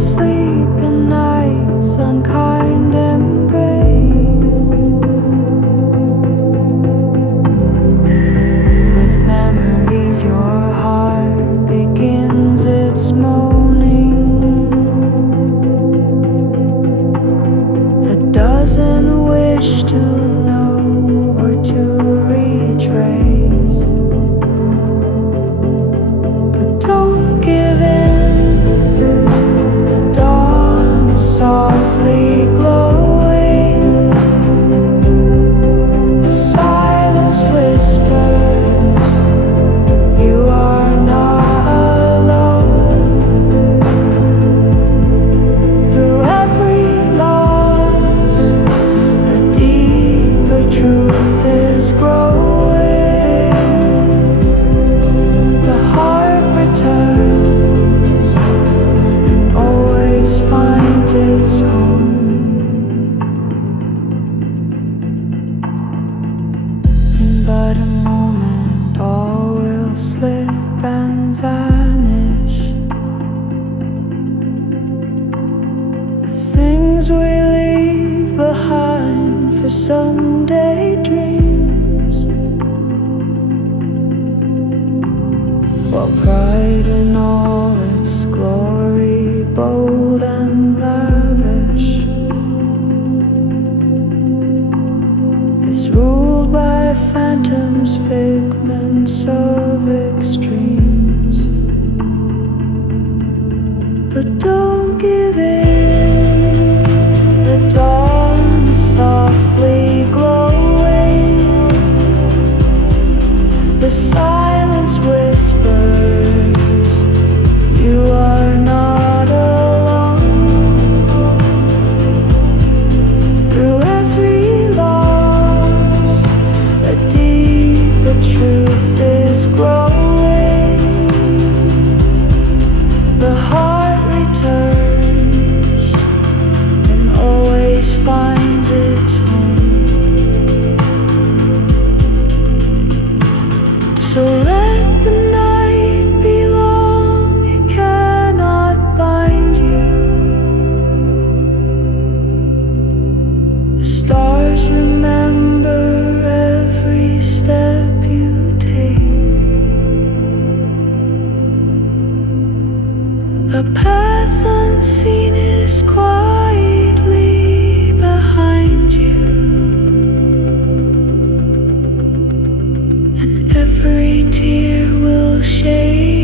sleeping nights, unkind embrace. With memories, your heart begins its moaning that doesn't wish to know or to retrace. But don't give in. The dawn is softly glowing. The silence whispers, you are not alone. Through every loss, a deeper truth is growing. The heart returns and always finds its home. In but a moment, all will slip and vanish. The things we leave behind for Sunday dreams. While pride in all its glory, bold and lavish, is ruled by phantoms, figments of extremes. But don't give in. The dawn is softly glowing. The silence whispers, you are not alone. Through every loss, a deeper truth is growing. The heart returns and always finds its home. So let the night be long, it cannot bind you. The stars remember every step you take. A path unseen is quietly behind you, and every tear will shade